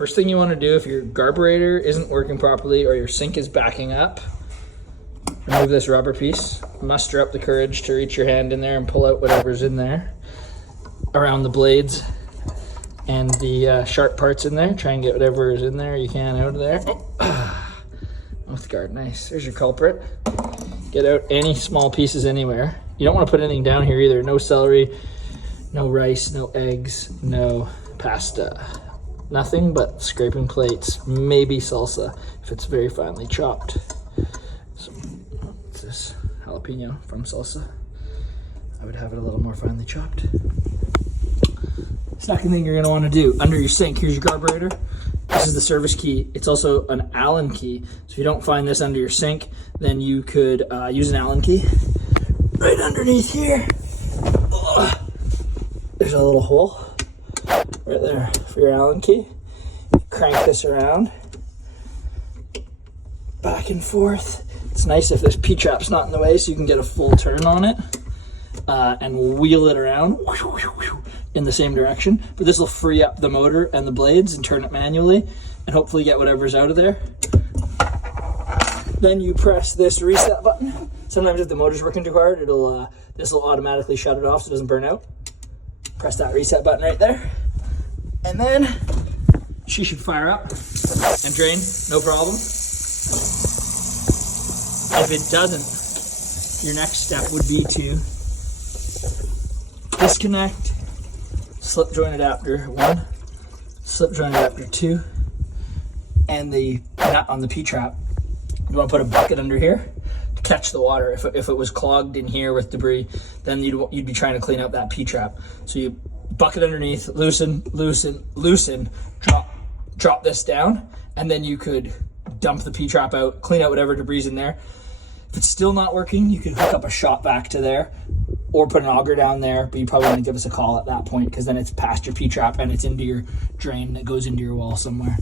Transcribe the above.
First thing you want to do if your Garburator isn't working properly or your sink is backing up, remove this rubber piece. Muster up the courage to reach your hand in there and pull out whatever's in there around the blades and the sharp parts in there. Try and get whatever is in there you can out of there. Mouth guard, nice. There's your culprit. Get out any small pieces anywhere. You don't want to put anything down here either. No celery, no rice, no eggs, no pasta. Nothing but scraping plates, maybe salsa if it's very finely chopped. So, what's this? Jalapeno from salsa. I would have it a little more finely chopped. Second thing you're going to want to do, under your sink, here's your Garburator. This is the service key. It's also an Allen key. So if you don't find this under your sink, then you could use an Allen key. Right underneath here, there's a little hole right there for your Allen key. Crank this around, back and forth. It's nice if this P-trap's not in the way so you can get a full turn on it and wheel it around in the same direction. But this will free up the motor and the blades and turn it manually and hopefully get whatever's out of there. Then you press this reset button. Sometimes if the motor's working too hard, this will automatically shut it off so it doesn't burn out. Press that reset button right there. And then she should fire up and drain, no problem. If it doesn't, your next step would be to disconnect slip joint adapter 1, slip joint adapter 2, and the nut on the P-trap. You want to put a bucket under here to catch the water. If it was clogged in here with debris, then you'd be trying to clean out that P-trap. So you bucket underneath, loosen, drop this down, and then you could dump the P-trap out, clean out whatever debris is in there. If it's still not working, you could hook up a shot vac to there or put an auger down there, but you probably want to give us a call at that point because then it's past your P-trap and it's into your drain that goes into your wall somewhere.